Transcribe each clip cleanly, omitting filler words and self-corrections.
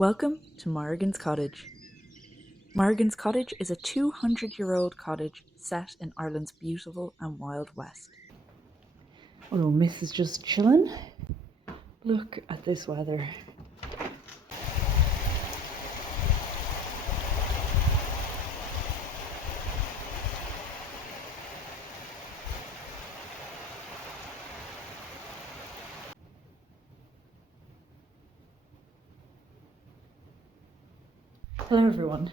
Welcome to Morrigan's Cottage. Morrigan's Cottage is a 200-year-old cottage set in Ireland's beautiful and wild west. Oh, Miss is just chilling. Look at this weather. Hello everyone.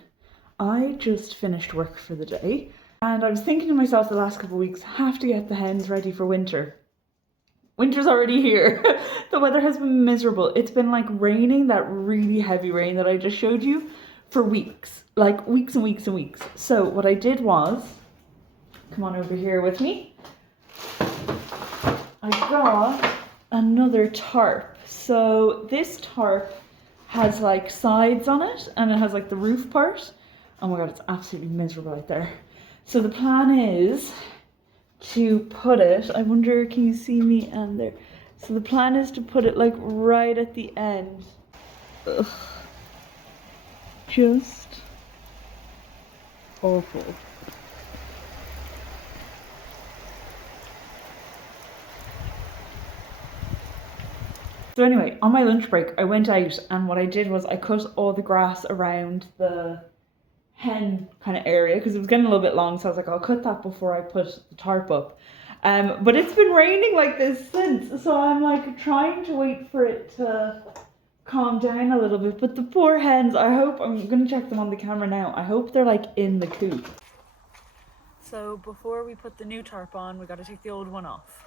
I just finished work for the day and I was thinking to myself the last couple of weeks, have to get the hens ready for winter. Winter's already here. The weather has been miserable. It's been like raining, that really heavy rain that I just showed you, for weeks. Like weeks and weeks and weeks. So what I did was, come on over here with me. I got another tarp. So this tarp has like sides on it and it has like the roof part. Oh my god, it's absolutely miserable out there. So the plan is to put it, I wonder, can you see me and there? So the plan is to put it like right at the end. Ugh. Just awful. So anyway, on my lunch break, I went out and what I did was I cut all the grass around the hen kind of area because it was getting a little bit long. So I was like, I'll cut that before I put the tarp up. But it's been raining like this since. So I'm like trying to wait for it to calm down a little bit. But the poor hens, I hope, I'm going to check them on the camera now. I hope they're like in the coop. So before we put the new tarp on, we got to take the old one off.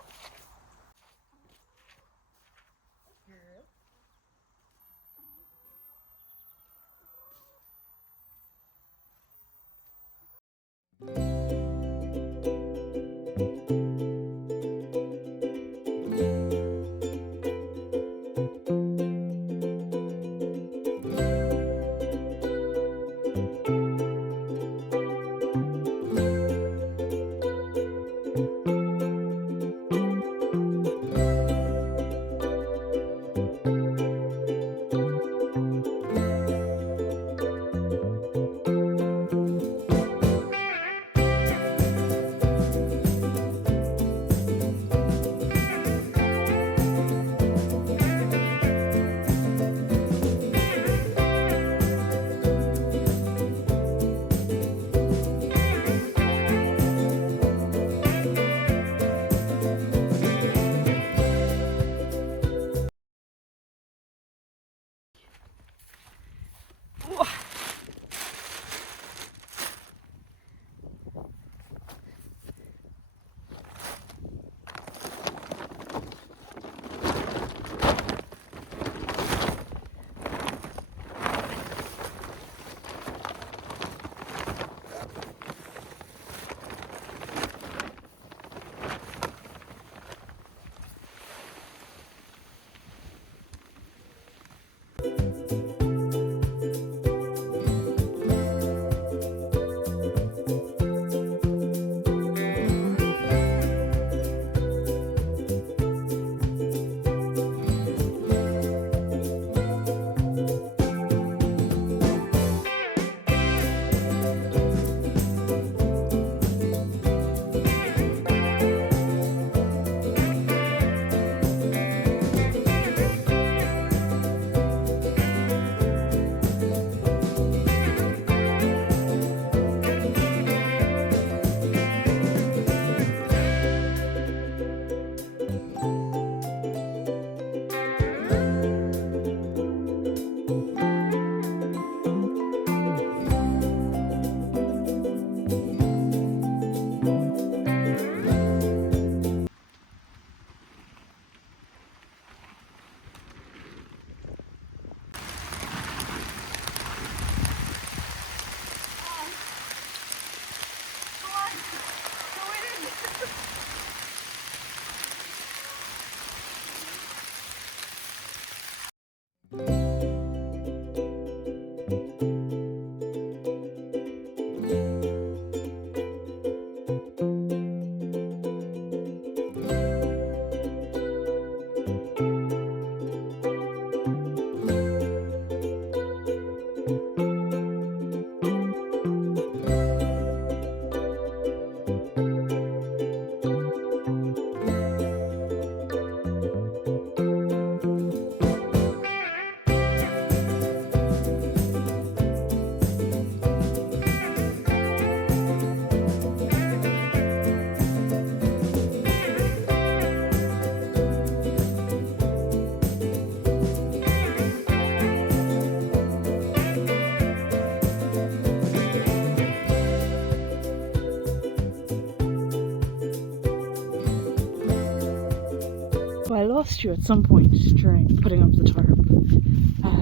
So I lost you at some point during putting up the tarp,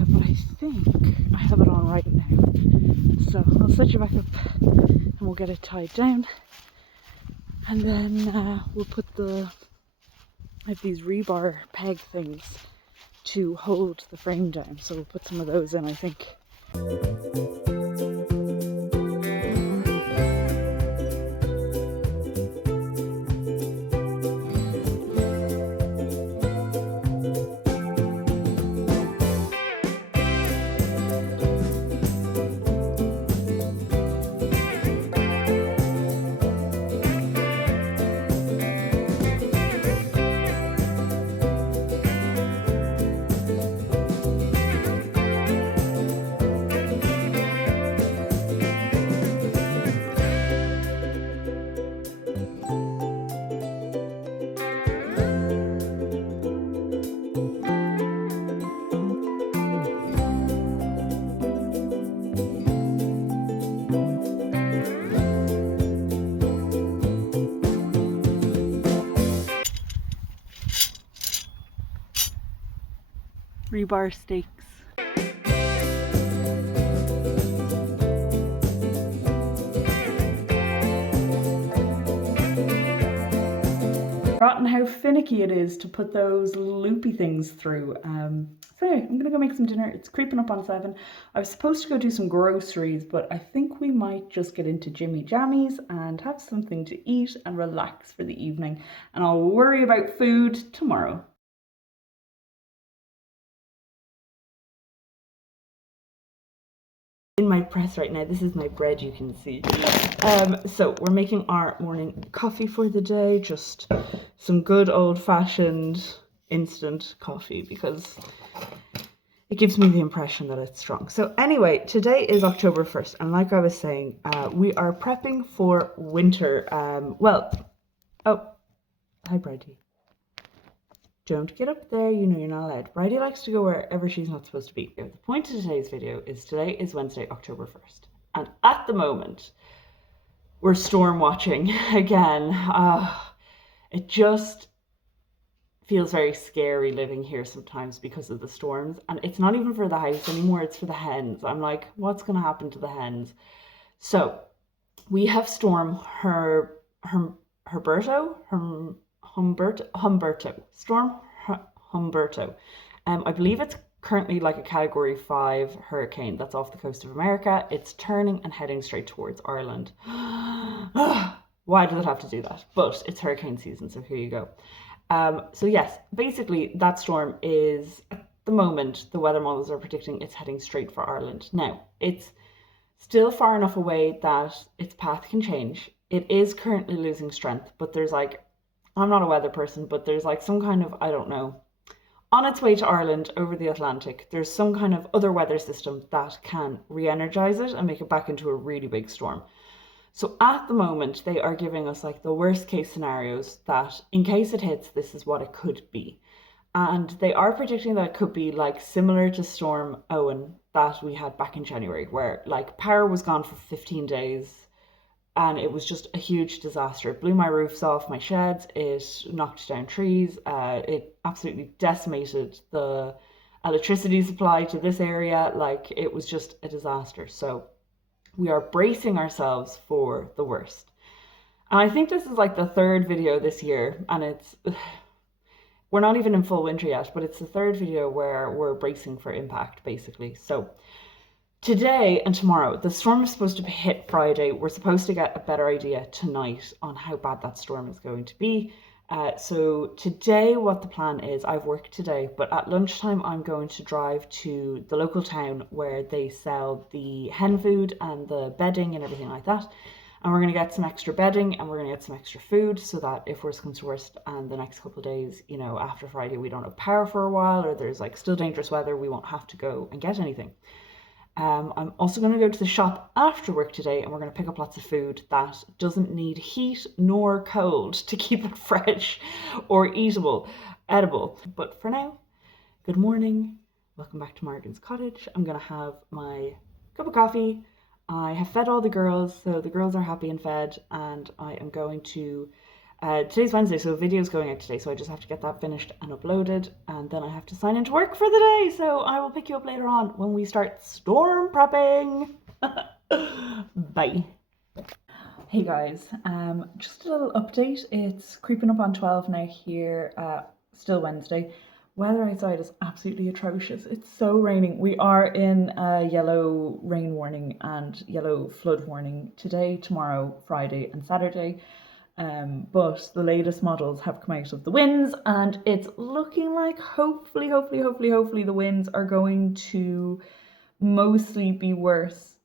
but I think I have it on right now. So I'll set you back up and we'll get it tied down, and then we'll put I have these rebar peg things to hold the frame down, so we'll put some of those in, I think. Rebar stakes. Forgotten how finicky it is to put those loopy things through. So anyway, I'm gonna go make some dinner. It's creeping up on 7. I was supposed to go do some groceries, but I think we might just get into Jimmy Jammies and have something to eat and relax for the evening. And I'll worry about food tomorrow. In my press right now, this is my bread, you can see. So we're making our morning coffee for the day, just some good old-fashioned instant coffee, because it gives me the impression that it's strong. So anyway, today is October 1st, and like I was saying, we are prepping for winter. Oh, hi Bridie. Don't get up there, you know you're not allowed. Bridie likes to go wherever she's not supposed to be. The point of today's video is today is Wednesday, October 1st. And at the moment, we're storm watching again. It just feels very scary living here sometimes because of the storms. And it's not even for the house anymore, it's for the hens. I'm like, what's going to happen to the hens? So we have Storm Humberto. Storm Humberto. I believe it's currently like a Category 5 hurricane that's off the coast of America. It's turning and heading straight towards Ireland. Why does it have to do that? But it's hurricane season, so here you go. So yes, basically that storm is, at the moment, the weather models are predicting it's heading straight for Ireland. Now, it's still far enough away that its path can change. It is currently losing strength, but there's like, I'm not a weather person, but there's like some kind of, I don't know, on its way to Ireland over the Atlantic, there's some kind of other weather system that can re-energize it and make it back into a really big storm. So at the moment, they are giving us like the worst case scenarios that in case it hits, this is what it could be. And they are predicting that it could be like similar to Storm Eowen that we had back in January, where like power was gone for 15 days. And it was just a huge disaster. It blew my roofs off my sheds, it knocked down trees, it absolutely decimated the electricity supply to this area. Like, it was just a disaster. So we are bracing ourselves for the worst. And I think this is like the third video this year, and we're not even in full winter yet, but it's the third video where we're bracing for impact, basically. So today and tomorrow, the storm is supposed to hit Friday. We're supposed to get a better idea tonight on how bad that storm is going to be. So today what the plan is, I've worked today, but at lunchtime I'm going to drive to the local town where they sell the hen food and the bedding and everything like that. And we're going to get some extra bedding and we're going to get some extra food so that if worst comes to worst and the next couple of days, you know, after Friday we don't have power for a while or there's like still dangerous weather, we won't have to go and get anything. I'm also going to go to the shop after work today and we're going to pick up lots of food that doesn't need heat nor cold to keep it fresh or edible. But for now, good morning. Welcome back to Morrigan's cottage. I'm going to have my cup of coffee. I have fed all the girls, so the girls are happy and fed, and I am going to today's Wednesday, so a video's going out today, so I just have to get that finished and uploaded, and then I have to sign into work for the day, so I will pick you up later on when we start storm prepping. Bye. Hey guys, just a little update. It's creeping up on 12 now here, still Wednesday. Weather outside is absolutely atrocious. It's so raining. We are in a yellow rain warning and yellow flood warning today, tomorrow, Friday and Saturday. But the latest models have come out of the winds and it's looking like hopefully the winds are going to mostly be worse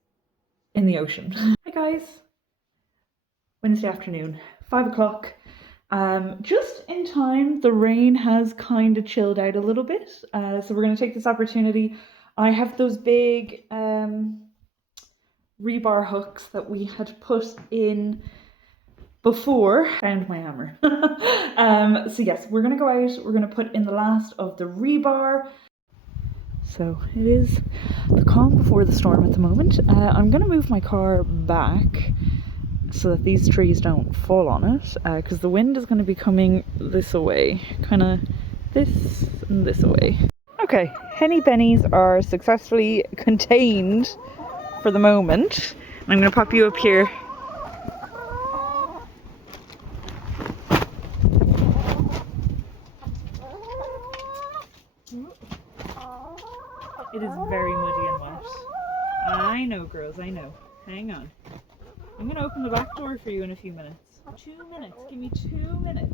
in the ocean. Hi guys, Wednesday afternoon, 5 o'clock. Just in time, the rain has kind of chilled out a little bit. So we're going to take this opportunity. I have those big rebar hooks that we had put in before. Found my hammer. So yes, we're gonna go out, we're gonna put in the last of the rebar. So it is the calm before the storm at the moment. I'm gonna move my car back so that these trees don't fall on it, because the wind is gonna be coming this away, kind of this and this away. Okay, henny bennies are successfully contained for the moment. I'm gonna pop you up here. It is very muddy and wet. I know, girls, I know. Hang on. I'm going to open the back door for you in a few minutes. 2 minutes. Give me 2 minutes.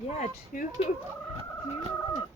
Yeah, 2 minutes.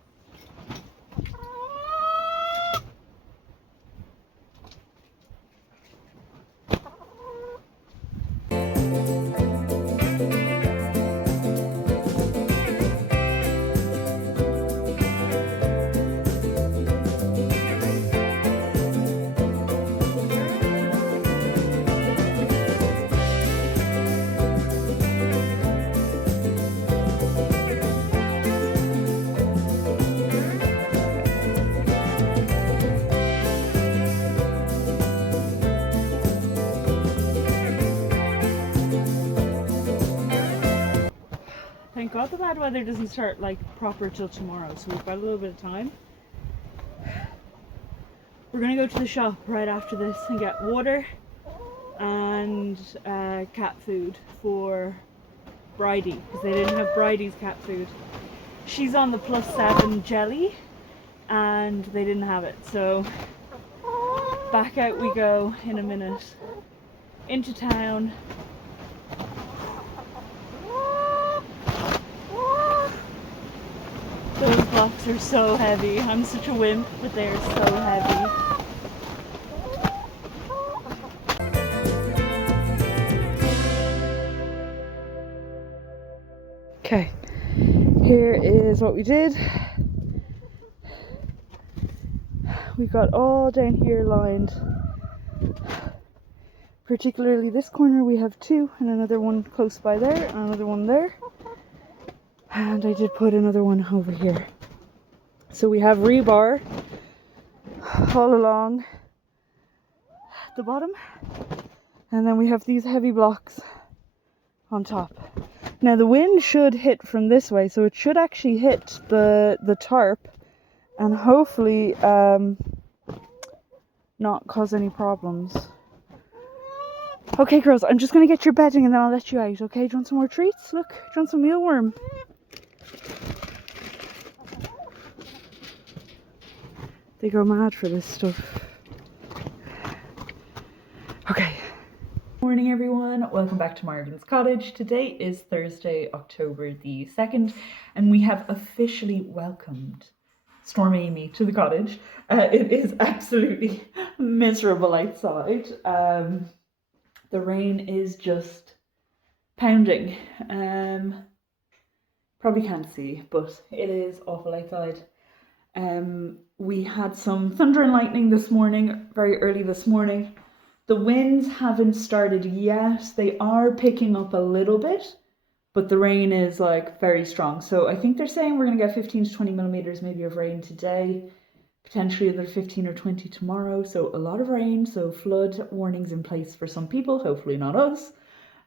Thank God the bad weather doesn't start like proper till tomorrow, so we've got a little bit of time. We're gonna go to the shop right after this and get water and cat food for Bridie, because they didn't have Bridie's cat food. She's on the +7 jelly and they didn't have it, so back out we go in a minute into town. Those blocks are so heavy. I'm such a wimp, but they're so heavy. Okay, here is what we did. We got all down here lined. Particularly this corner we have 2 and another one close by there and another one there. And I did put another one over here. So we have rebar all along the bottom. And then we have these heavy blocks on top. Now the wind should hit from this way, so it should actually hit the tarp and hopefully not cause any problems. Okay girls, I'm just going to get your bedding and then I'll let you out, okay? Do you want some more treats? Look, do you want some mealworm? They go mad for this stuff. Okay. Morning. morning everyone, welcome back to Morrigan's Cottage. Today is Thursday, October the 2nd, and we have officially welcomed Storm Eowen to the cottage. It is absolutely miserable outside. The rain is just pounding. Probably can't see, but it is awful outside. We had some thunder and lightning this morning, very early this morning. The winds haven't started yet. They are picking up a little bit, but the rain is like very strong. So I think they're saying we're going to get 15 to 20 millimeters maybe of rain today, potentially another 15 or 20 tomorrow. So a lot of rain, so flood warnings in place for some people, hopefully not us.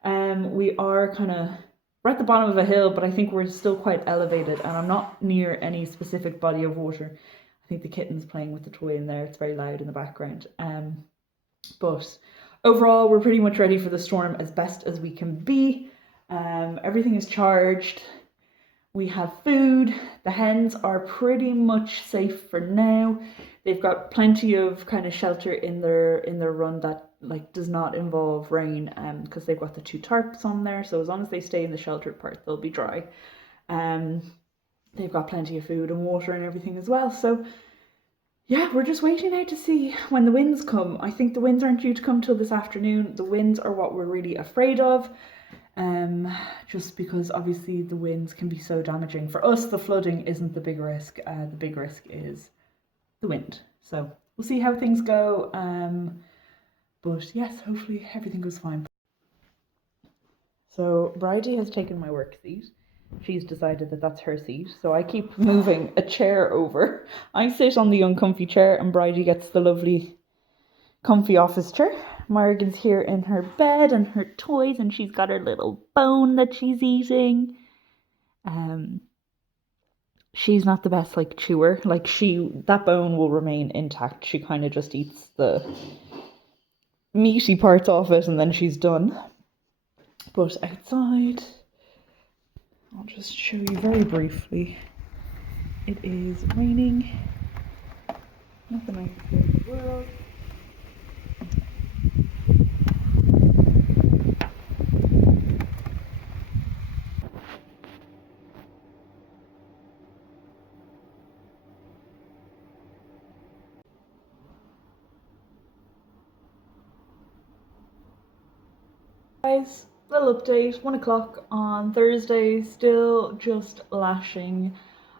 We're at the bottom of a hill, but I think we're still quite elevated, and I'm not near any specific body of water. I think the kitten's playing with the toy in there. It's very loud in the background. But overall, we're pretty much ready for the storm as best as we can be. Everything is charged. We have food. The hens are pretty much safe for now. They've got plenty of kind of shelter in their run that like does not involve rain, because they've got the 2 tarps on there. So as long as they stay in the sheltered part, they'll be dry. They've got plenty of food and water and everything as well. So yeah, we're just waiting now to see when the winds come. I think the winds aren't due to come till this afternoon. The winds are what we're really afraid of. Just because obviously the winds can be so damaging. For us, the flooding isn't the big risk. The big risk is the wind. So we'll see how things go. But yes, hopefully everything goes fine. So Bridie has taken my work seat. She's decided that that's her seat, so I keep moving a chair over. I sit on the uncomfy chair and Bridie gets the lovely comfy office chair. Morrigan's here in her bed and her toys, and she's got her little bone that she's eating. She's not the best like chewer. Like that bone will remain intact. She kind of just eats the meaty parts off it and then she's done. But outside, I'll just show you very briefly. It is raining. Not the nicest day in the world. Guys, little update, 1 o'clock on Thursday, still just lashing,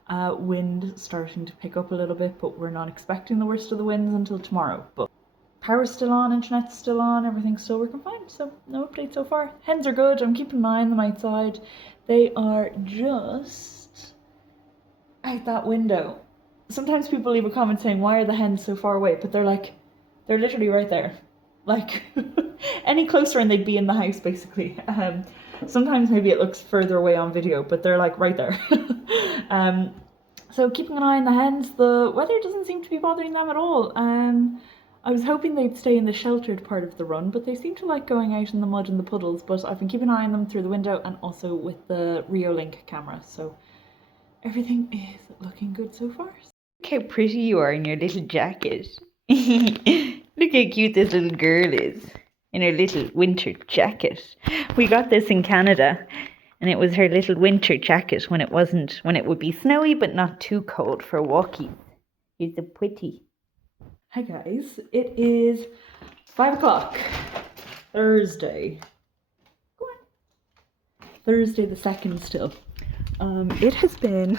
wind starting to pick up a little bit, but we're not expecting the worst of the winds until tomorrow. But power's still on, internet's still on, everything's still working fine, so no update so far. Hens are good, I'm keeping an eye on them outside. They are just out that window. Sometimes people leave a comment saying, why are the hens so far away? But they're literally right there. Like, any closer and they'd be in the house, basically. Sometimes maybe it looks further away on video, but they're like right there. So keeping an eye on the hens. The weather doesn't seem to be bothering them at all. I was hoping they'd stay in the sheltered part of the run, but they seem to like going out in the mud and the puddles. But I've been keeping an eye on them through the window and also with the Reolink camera. So everything is looking good so far. Look how pretty you are in your little jacket. Look how cute this little girl is in her little winter jacket. We got this in Canada, and it was her little winter jacket when it would be snowy but not too cold for walking. It's a pretty. Hi guys, it is 5 o'clock, Thursday. Go on. Thursday the 2nd still. It has been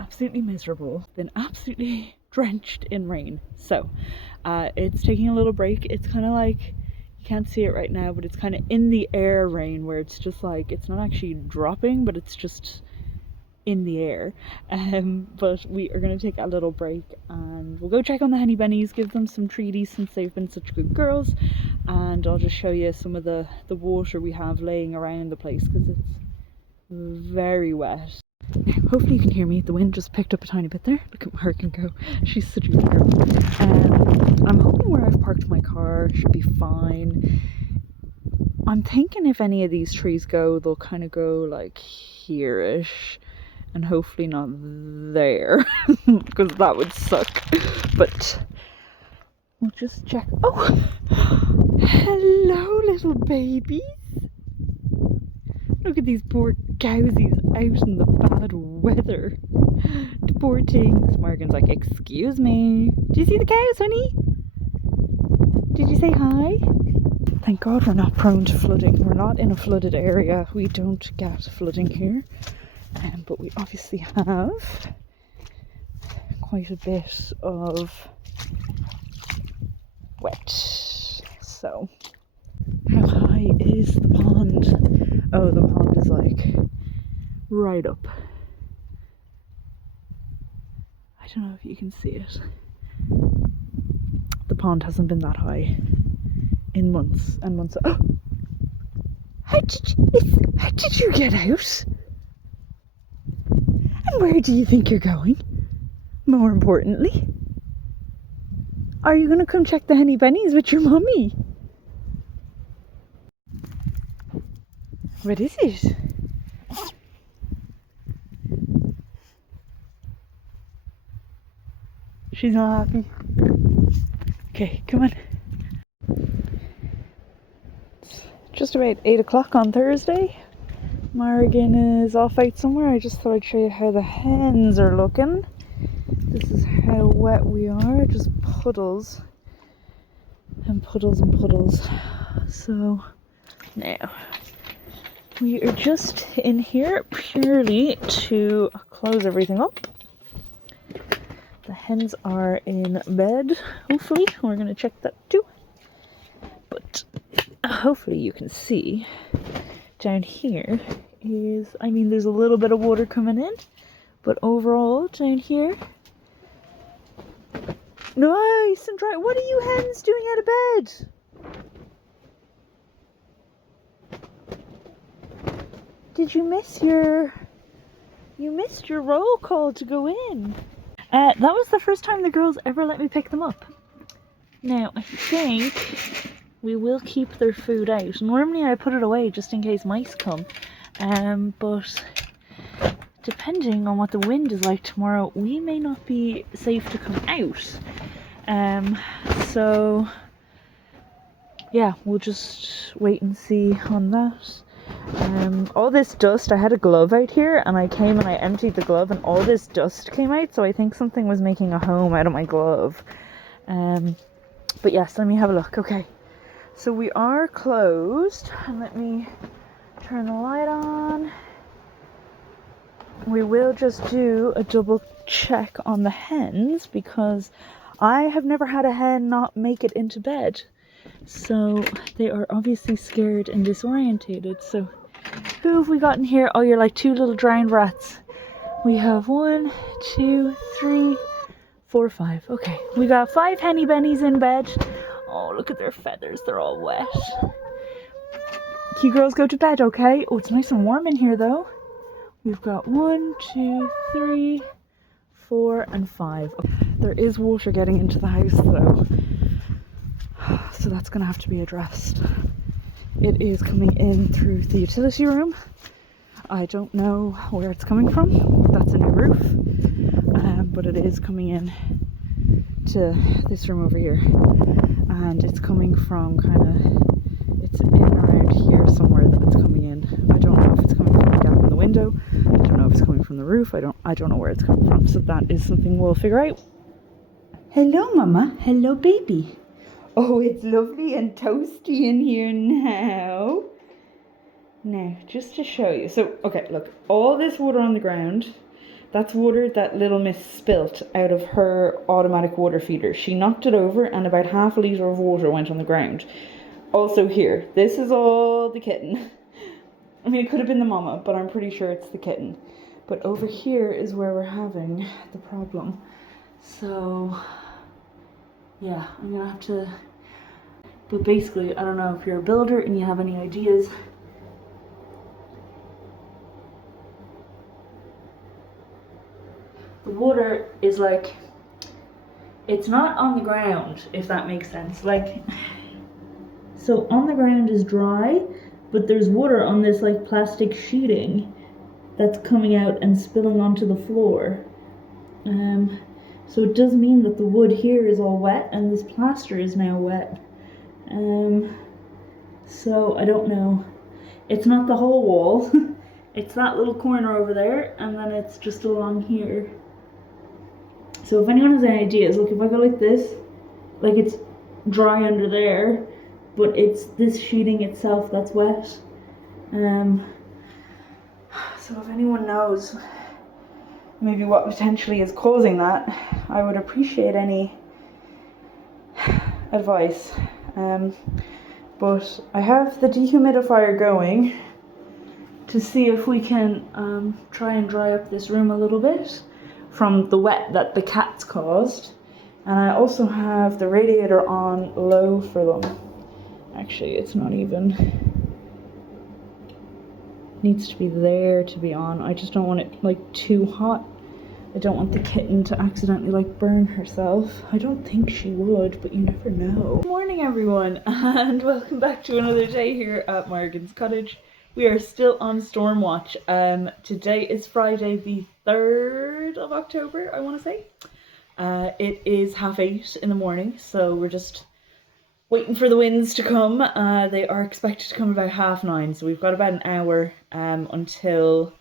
absolutely miserable. Been absolutely drenched in rain. So it's taking a little break. It's kind of like, you can't see it right now, but it's kind of in the air rain, where it's just like, it's not actually dropping, but it's just in the air. But we are going to take a little break and we'll go check on the henny bennies, give them some treaties since they've been such good girls, and I'll just show you some of the water we have laying around the place because it's very wet. Hopefully you can hear me. The wind just picked up a tiny bit there. Look at Morrigan go. She's such a good girl. I'm hoping where I've parked my car should be fine. I'm thinking if any of these trees go, they'll kind of go like here-ish, and hopefully not there, because that would suck. But we'll just check. Oh, hello, little babies. Look at these poor cowsies out in the bad weather. The poor things. Morgan's like, excuse me. Do you see the cows, honey? Did you say hi? Thank God we're not prone to flooding. We're not in a flooded area. We don't get flooding here. But we obviously have quite a bit of wet. So, how high is the pond? Oh, the pond is like right up. I don't know if you can see it. The pond hasn't been that high in months and months. Oh! How did you get out? And where do you think you're going? More importantly, are you going to come check the henny bennies with your mummy? What is it? She's not happy. Okay, come on. It's just about 8 o'clock on Thursday. Morrigan is off out somewhere. I just thought I'd show you how the hens are looking. This is how wet we are, just puddles and puddles and puddles. So now we are just in here purely to close everything up. The hens are in bed, hopefully. We're going to check that too. But hopefully you can see down here is, I mean, there's a little bit of water coming in, but overall down here, nice and dry. What are you hens doing out of bed? Did you miss your roll call to go in? That was the first time the girls ever let me pick them up. Now, I think we will keep their food out. Normally I put it away just in case mice come. But depending on what the wind is like tomorrow, we may not be safe to come out. So yeah, we'll just wait and see on that. All this dust, I had a glove out here and I came and I emptied the glove and all this dust came out, so I think something was making a home out of my glove. But yes, let me have a look. Okay, so we are closed, and let me turn the light on. We will just do a double check on the hens because I have never had a hen not make it into bed. So they are obviously scared and disorientated. So who have we got in here? Oh, you're like two little drowned rats. We have 1, 2, 3, 4, 5. Okay, we got 5 henny bennies in bed. Oh, look at their feathers. They're all wet. You girls go to bed, okay? Oh, it's nice and warm in here though. We've got 1, 2, 3, 4, and 5. There is water getting into the house though, so that's going to have to be addressed. It is coming in through the utility room. I don't know where it's coming from. That's a new roof, but it is coming in to this room over here, and it's coming from it's in around here somewhere that it's coming in. I don't know if it's coming from the gap in the window. I don't know if it's coming from the roof. I don't know where it's coming from. So that is something we'll figure out. Hello, Mama. Hello, baby. Oh, it's lovely and toasty in here now. Now, just to show you. So, okay, look. All this water on the ground, that's water that little miss spilt out of her automatic water feeder. She knocked it over and about half a litre of water went on the ground. Also here, this is all the kitten. I mean, it could have been the mama, but I'm pretty sure it's the kitten. But over here is where we're having the problem. So yeah, I'm gonna have to, but basically, I don't know if you're a builder and you have any ideas. The water is like, it's not on the ground, if that makes sense. Like, so on the ground is dry, but there's water on this like plastic sheeting that's coming out and spilling onto the floor. So it does mean that the wood here is all wet and this plaster is now wet. So I don't know. It's not the whole wall. It's that little corner over there, and then it's just along here. So if anyone has any ideas, look, if I go like this, like it's dry under there, but it's this sheeting itself that's wet. So if anyone knows maybe what potentially is causing that, I would appreciate any advice. But I have the dehumidifier going to see if we can try and dry up this room a little bit from the wet that the cats caused. And I also have the radiator on low for them. Actually, it's not even, needs to be there to be on. I just don't want it like too hot. I don't want the kitten to accidentally like burn herself. I don't think she would, but you never know. Good morning everyone, and welcome back to another day here at Morrigan's cottage. We are still on storm watch. Today is Friday the 3rd of October, I want to say. It is 8:30 in the morning, so we're just waiting for the winds to come. They are expected to come about 9:30, so we've got about an hour until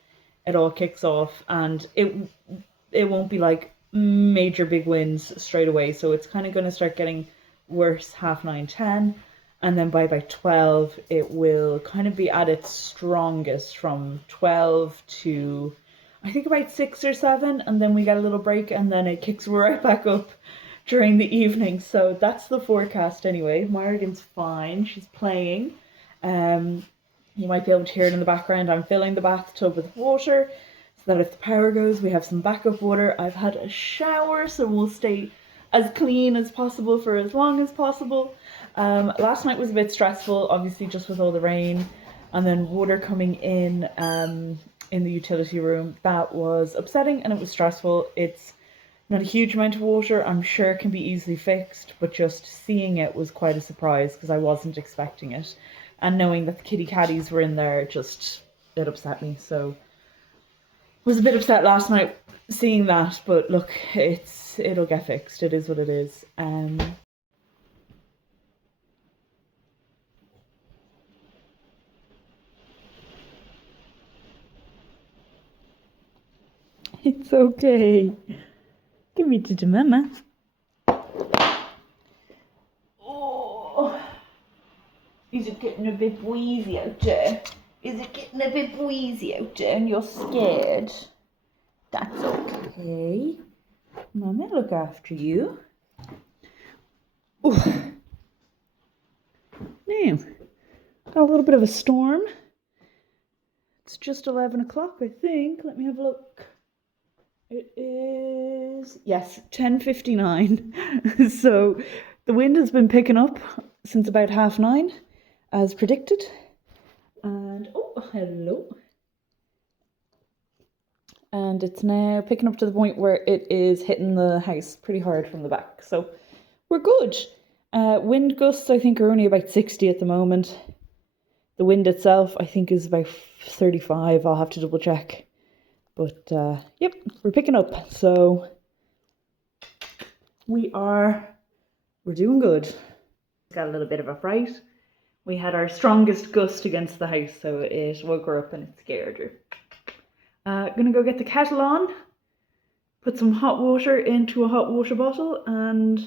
it all kicks off, and it won't be like major big winds straight away, so it's kind of going to start getting worse 9:30, 10, and then by about 12 it will kind of be at its strongest from 12 to I think about 6 or 7, and then we get a little break and then it kicks right back up during the evening. So that's the forecast anyway. Morrigan's fine, she's playing. You might be able to hear it in the background. I'm filling the bathtub with water so that if the power goes, we have some backup water. I've had a shower, so we'll stay as clean as possible for as long as possible. Last night was a bit stressful, obviously, just with all the rain and then water coming in the utility room. That was upsetting and it was stressful. It's not a huge amount of water. I'm sure it can be easily fixed, but just seeing it was quite a surprise because I wasn't expecting it. And knowing that the kitty catties were in there, it upset me. So was a bit upset last night seeing that, but look, it'll get fixed. It is what it is. It's okay. Give me to mama. Oh, is it getting a bit wheezy out there? Is it getting a bit wheezy out there and you're scared? That's okay. Mama look after you. Oh. Now, got a little bit of a storm. It's just 11 o'clock, I think. Let me have a look. It is, yes, 10:59. So the wind has been picking up since about 9:30, as predicted. And, oh, hello. And it's now picking up to the point where it is hitting the house pretty hard from the back. So we're good. Wind gusts, I think, are only about 60 at the moment. The wind itself, I think, is about 35. I'll have to double check. But, yep, we're picking up. So we're doing good. Got a little bit of a fright. We had our strongest gust against the house, so it woke her up and it scared her. Gonna go get the kettle on, put some hot water into a hot water bottle, and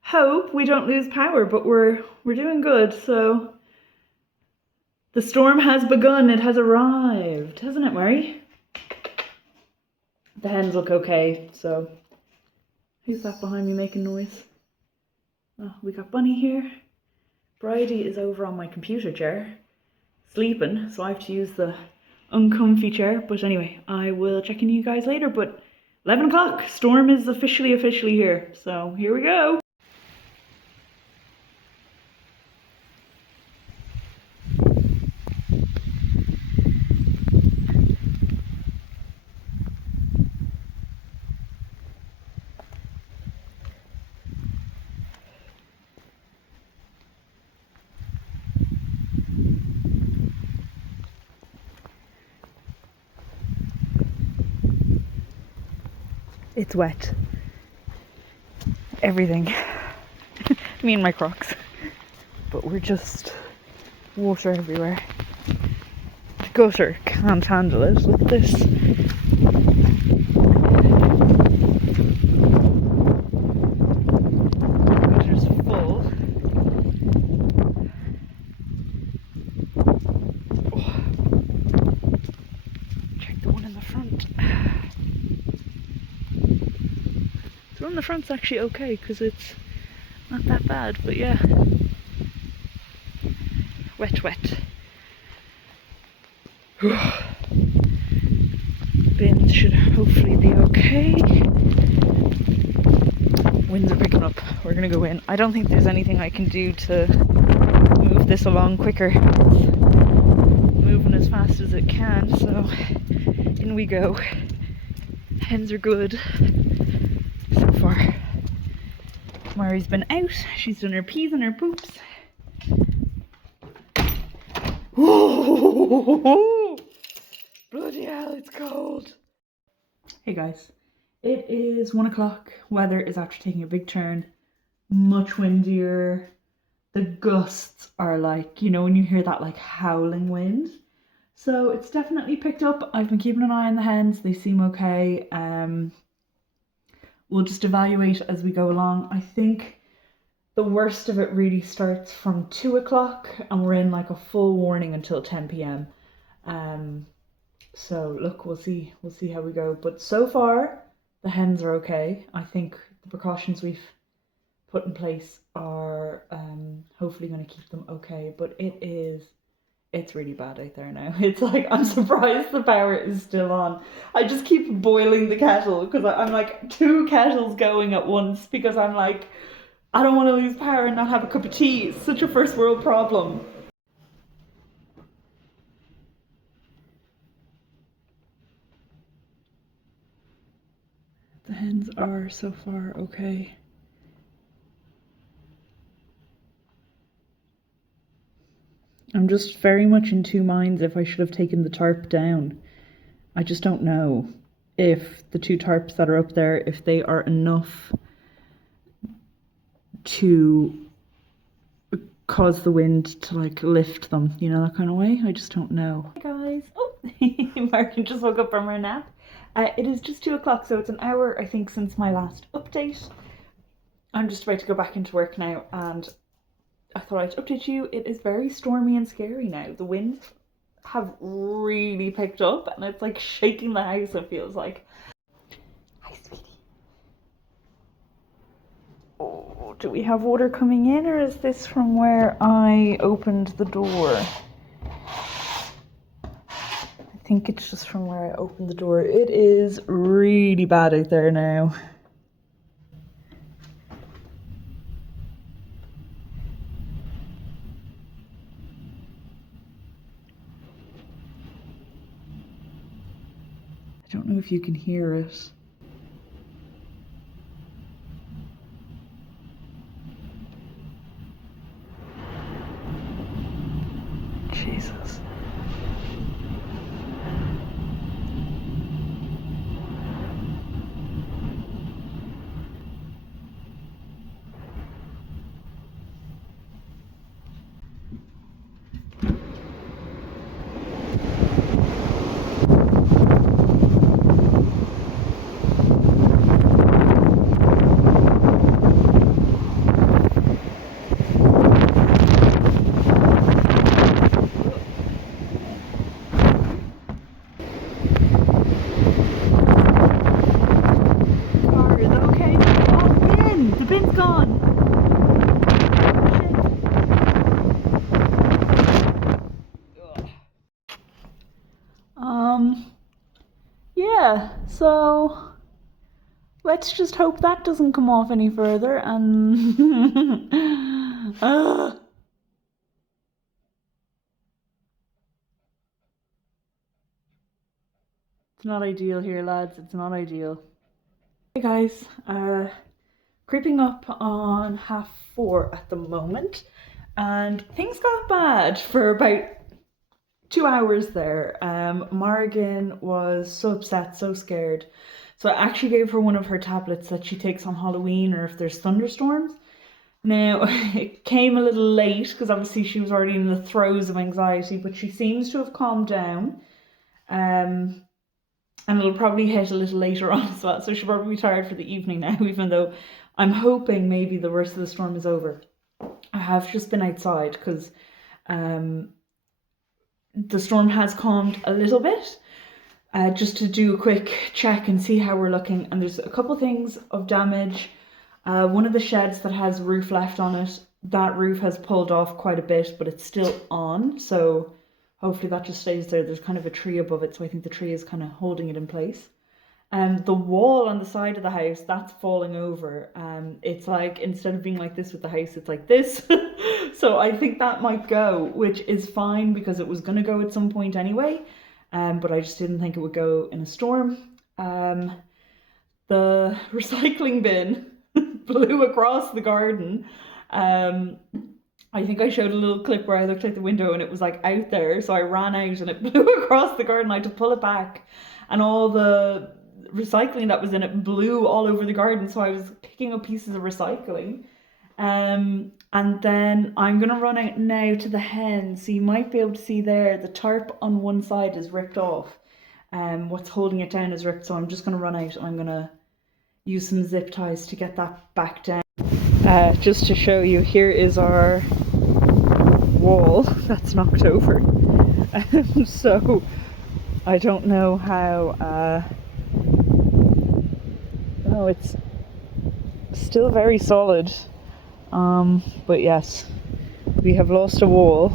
hope we don't lose power, but we're doing good. So the storm has begun. It has arrived, hasn't it, Murray? The hens look okay. So who's that behind me making noise? Oh, we got Bunny here. Bridie is over on my computer chair sleeping, so I have to use the uncomfy chair. But anyway, I will check in you guys later. But 11 o'clock, storm is officially here. So here we go. It's wet. everything. Me and my Crocs. But we're just water everywhere. The gutter can't handle it. Look at this. The gutter's full. Oh. Check the one in the front. The one in the front's actually okay because it's not that bad, but yeah. Wet. Bins should hopefully be okay. Winds are picking up. We're gonna go in. I don't think there's anything I can do to move this along quicker. It's moving as fast as it can, so in we go. Hens are good so far. Mari's been out. She's done her peas and her poops. Bloody hell, it's cold. Hey guys, it is 1 o'clock. Weather is after taking a big turn. Much windier. The gusts are like, you know, when you hear that like howling wind. So it's definitely picked up. I've been keeping an eye on the hens. They seem okay. We'll just evaluate as we go along. I think the worst of it really starts from 2 o'clock and we're in like a full warning until 10 p.m. So look, we'll see how we go. But so far, the hens are okay. I think the precautions we've put in place are hopefully going to keep them okay. But it's really bad out there now. It's like, I'm surprised the power is still on. I just keep boiling the kettle because I'm like 2 kettles going at once because I'm like, I don't want to lose power and not have a cup of tea. It's such a first world problem. The hens are so far okay. I'm just very much in 2 minds if I should have taken the tarp down. I just don't know if the 2 tarps that are up there, if they are enough to cause the wind to like lift them, you know, that kind of way. I just don't know. Hey guys. Oh, Morrigan just woke up from her nap. It is just 2 o'clock, so it's an hour, I think, since my last update. I'm just about to go back into work now, and I thought I'd update you. It is very stormy and scary now. The winds have really picked up, and it's like shaking the house, it feels like. Hi, sweetie. Oh, do we have water coming in, or is this from where I opened the door? I think it's just from where I opened the door. It is really bad out there now. I don't know if you can hear it. Jesus. Yeah, so let's just hope that doesn't come off any further and It's not ideal here, lads. It's not ideal. Hey guys, creeping up on 4:30 at the moment, and things got bad for about 2 hours there. Morrigan was so upset, so scared. So I actually gave her one of her tablets that she takes on Halloween or if there's thunderstorms. Now, it came a little late because obviously she was already in the throes of anxiety, but she seems to have calmed down. And it'll probably hit a little later on as well. So she'll probably be tired for the evening now, even though I'm hoping maybe the worst of the storm is over. I have just been outside because the storm has calmed a little bit. Just to do a quick check and see how we're looking. And there's a couple things of damage. One of the sheds that has roof left on it, that roof has pulled off quite a bit, but it's still on. So hopefully that just stays there. There's kind of a tree above it, so I think the tree is kind of holding it in place. The wall on the side of the house, that's falling over. It's like, instead of being like this with the house, it's like this. So I think that might go, which is fine because it was going to go at some point anyway. But I just didn't think it would go in a storm. The recycling bin blew across the garden. I think I showed a little clip where I looked out the window and it was like out there. So I ran out and it blew across the garden. I had to pull it back. And all the recycling that was in it blew all over the garden. So I was picking up pieces of recycling. And then I'm going to run out now to the hen. So you might be able to see there, the tarp on one side is ripped off. What's holding it down is ripped. So I'm just going to run out and I'm going to use some zip ties to get that back down. Just to show you, here is our wall that's knocked over. So I don't know how, no, it's still very solid. But yes, we have lost a wall,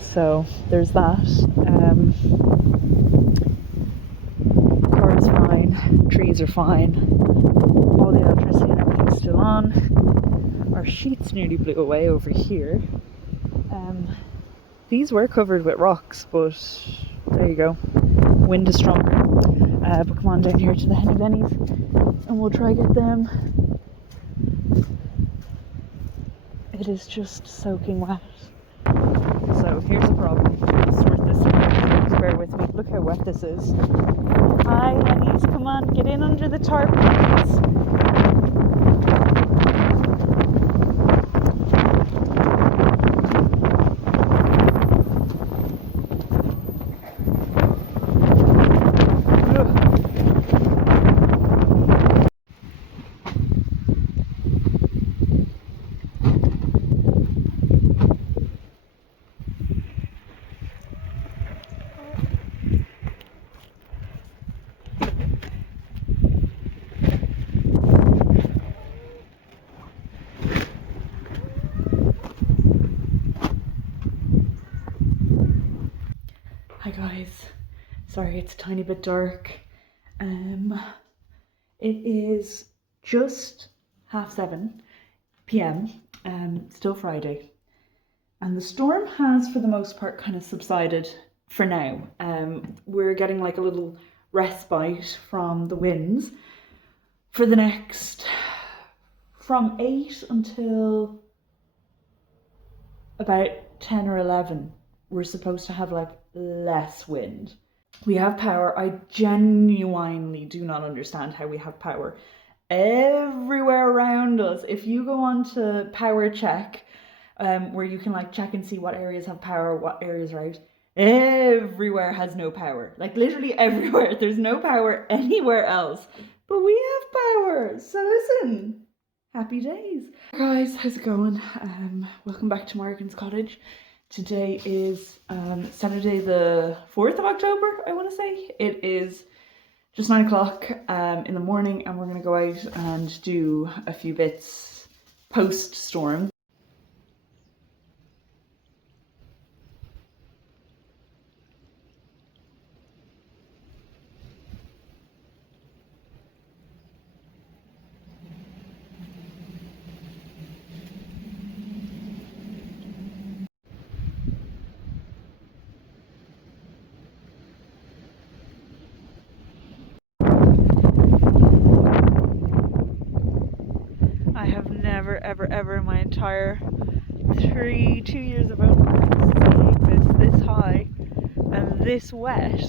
so there's that. Car's fine, trees are fine, all the electricity and everything's still on. Our sheets nearly blew away over here. These were covered with rocks, but there you go, wind is stronger. But come on down here to the henny bennies and we'll try get them. It is just soaking wet. So here's the problem. I'll sort this out. Bear with me. Look how wet this is. Hi, hennies. Come on, get in under the tarp, please. Hi guys, sorry it's a tiny bit dark. It is just 7:30 p.m. Still Friday, and the storm has for the most part kind of subsided for now. We're getting like a little respite from the winds for the next, from 8 until about 10 or 11. We're supposed to have like less wind. We have power. I genuinely do not understand how we have power everywhere around us. If you go on to Power Check, where you can like check and see what areas have power, what areas are out, everywhere has no power. Like literally everywhere. There's no power anywhere else, but we have power. So listen, happy days. Guys, how's it going? Welcome back to Morrigan's cottage. Today is Saturday the 4th of October, I want to say. It is just 9 o'clock in the morning, and we're going to go out and do a few bits post-storm. I have never, ever in my entire 2 years of owning this high and this wet.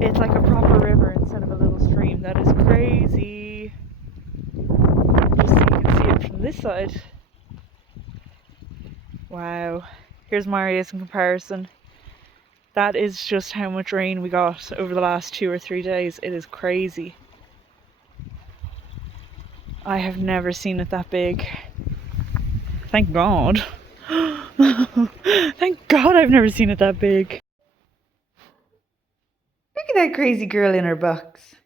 It's like a proper river instead of a little stream. frame. That is crazy. Just so you can see it from this side. Wow. Here's Marius in comparison. That is just how much rain we got over the last 2 or 3 days. It is crazy. I have never seen it that big. Thank God. Thank God I've never seen it that big. Look at that crazy girl in her box.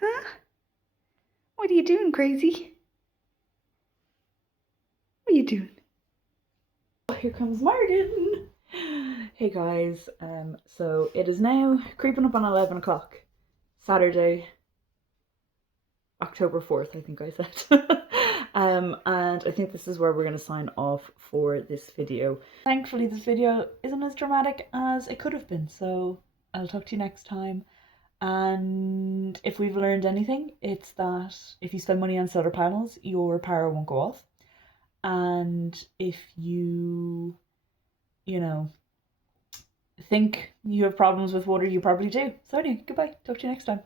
Huh? What are you doing, crazy? What are you doing? Here comes Morrigan. Hey guys, so it is now creeping up on 11 o'clock. Saturday, October 4th, I think I said. And I think this is where we're going to sign off for this video. Thankfully, this video isn't as dramatic as it could have been, so I'll talk to you next time. And if we've learned anything, it's that if you spend money on solar panels, your power won't go off. And if you know, think you have problems with water, you probably do. So anyway, goodbye. Talk to you next time.